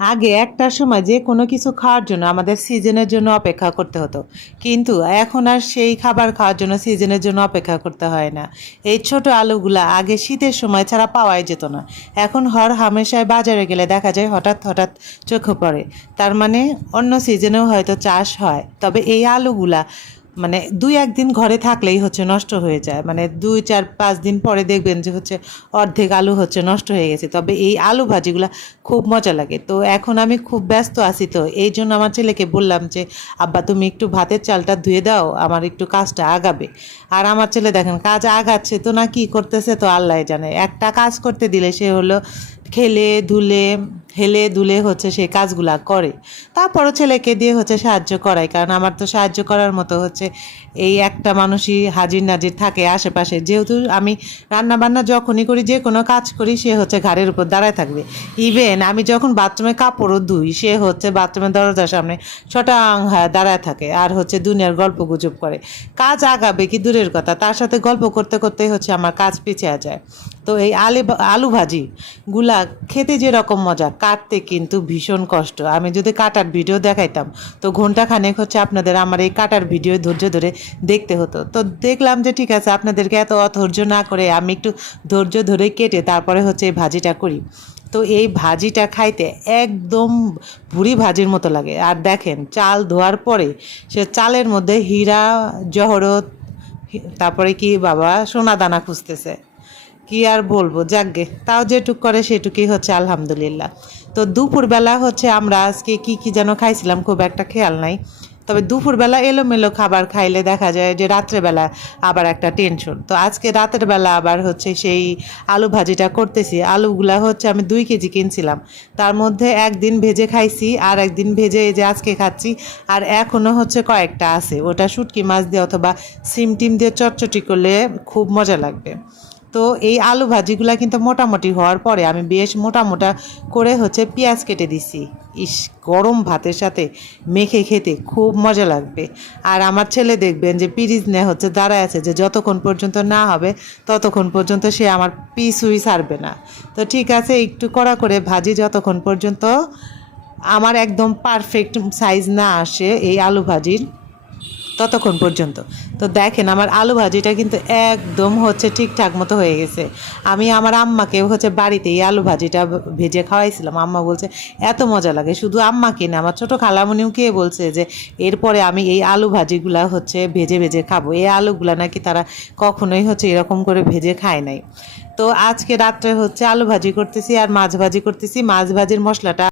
আগে একটা সময় যে কোনো কিছু খাওয়ার জন্য আমাদের সিজনের জন্য অপেক্ষা করতে হতো, কিন্তু এখন আর সেই খাবার খাওয়ার জন্য সিজনের জন্য অপেক্ষা করতে হয় না। এই ছোট আলুগুলা আগে শীতের সময় ছাড়া পাওয়াই যেত না, এখন হর হামেশায় বাজারে গেলে দেখা যায় হঠাৎ হঠাৎ চোখে পড়ে। তার মানে অন্য সিজনেও হয়তো চাষ হয়, তবে এই আলুগুলা মানে দুই একদিন ঘরে থাকলেই হচ্ছে নষ্ট হয়ে যায়, মানে 2 4 5 দিন পরে দেখবেন যে হচ্ছে অর্ধেক আলু হচ্ছে নষ্ট হয়ে গেছে। তবে এই আলু ভাজিগুলা খুব মজা লাগে। তো এখন আমি খুব ব্যস্ত আছি, তো এই জন্য আমার ছেলেকে বললাম যে আব্বা তুমি একটু ভাতের চালটা ধুয়ে দাও, আমার একটু কাজটা আগাবে। আর আমার ছেলে দেখেন কাজ আগাচ্ছে তো না কি করতেছে তো আল্লাহ জানে। একটা কাজ করতে দিলে সে হলো খেলে ধুলে হেলে দুলে হচ্ছে সেই কাজগুলা করে। তারপরও ছেলেকে দিয়ে হচ্ছে সাহায্য করাই, কারণ আমার তো সাহায্য করার মতো হচ্ছে এই একটা মানুষই হাজির নাজির থাকে আশেপাশে। যেহেতু আমি রান্না বান্না যখনই করি, যে কোনো কাজ করি, সে হচ্ছে ঘাড়ের উপর দাঁড়ায় থাকবে। ইভেন আমি যখন বাথরুমে কাপড়ও ধুই, সে হচ্ছে বাথরুমের দরজার সামনে ছটাং দাঁড়ায় থাকে আর হচ্ছে দুনিয়ার গল্প গুজব করে। কাজ আগাবে কি দূরের কথা, তার সাথে গল্প করতে করতেই হচ্ছে আমার কাজ পিছিয়ে যায়। তো এই আলু ভাজি গুলা খেতে যেরকম মজা, কাটতে কিন্তু ভীষণ কষ্ট। আমি যদি কাটার ভিডিও দেখাইতাম তো ঘন্টা খানেক হচ্ছে আপনাদের আমার এই কাটার ভিডিও ধৈর্য ধরে দেখতে হতো। তো দেখলাম যে ঠিক আছে, আপনাদেরকে এত অধৈর্য না করে আমি একটু ধৈর্য ধরে কেটে তারপরে হচ্ছে এই ভাজিটা করি। তো এই ভাজিটা খাইতে একদম ভুড়ি ভাজির মতো লাগে। আর দেখেন চাল ধোয়ার পরে সে চালের মধ্যে হীরা জহরত, তারপরে কি বাবা সোনা দানা খুঁজতেছে। কি আর বলবো, যাকগে, তাও যেটুক করে সেটুকুই হচ্ছে আলহামদুলিল্লাহ। তো দুপুরবেলা হচ্ছে আমরা আজকে কি কি যেন খাইছিলাম খুব একটা খেয়াল নাই। তবে দুপুরবেলা এলোমেলো খাবার খাইলে দেখা যায় যে রাত্রেবেলা আবার একটা টেনশন। তো আজকে রাতের বেলা আবার হচ্ছে সেই আলু ভাজিটা করতেছি। আলুগুলা হচ্ছে আমি 2 কেজি কিনছিলাম, তার মধ্যে একদিন ভেজে খাইছি আর একদিন ভেজে এই যে আজকে খাচ্ছি। আর এখনও হচ্ছে কয়েকটা আছে, ওটা শুটকি মাছ দিয়ে অথবা সিম টিম দিয়ে চটচটি করলে খুব মজা লাগবে। তো এই আলু ভাজিগুলা কিন্তু মোটামুটি হওয়ার পরে আমি বেশ মোটা মোটা করে হচ্ছে পেঁয়াজ কেটে দিছি। ইস, গরম ভাতের সাথে মেখে খেতে খুব মজা লাগবে। আর আমার ছেলে দেখবেন যে পিরিজ নিয়ে হচ্ছে দাঁড়ায় আছে, যে যতক্ষণ পর্যন্ত না হবে ততক্ষণ পর্যন্ত সে আমার পিছুই ছাড়বে না। তো ঠিক আছে, একটু কড়া করে ভাজি যতক্ষণ পর্যন্ত আমার একদম পারফেক্ট সাইজ না আসে এই আলু ভাজির, ততক্ষণ পর্যন্ত। তো দেখেন আমার আলু ভাজিটা কিন্তু একদম হচ্ছে ঠিকঠাক মতো হয়ে গেছে। আমি আমার আম্মাকেও হচ্ছে বাড়িতে এই আলু ভাজিটা ভেজে খাওয়াইছিলাম। আম্মা বলছে এত মজা লাগে, শুধু আম্মাকে না আমার ছোটো খালামণিও কে বলছে যে এরপরে আমি এই আলু ভাজিগুলা হচ্ছে ভেজে ভেজে খাবো। এই আলুগুলা নাকি তারা কখনোই হচ্ছে এরকম করে ভেজে খায় নাই। তো আজকে রাত্রে হচ্ছে আলু ভাজি করতেছি আর মাছ ভাজি করতেছি। মাছ ভাজির মশলাটা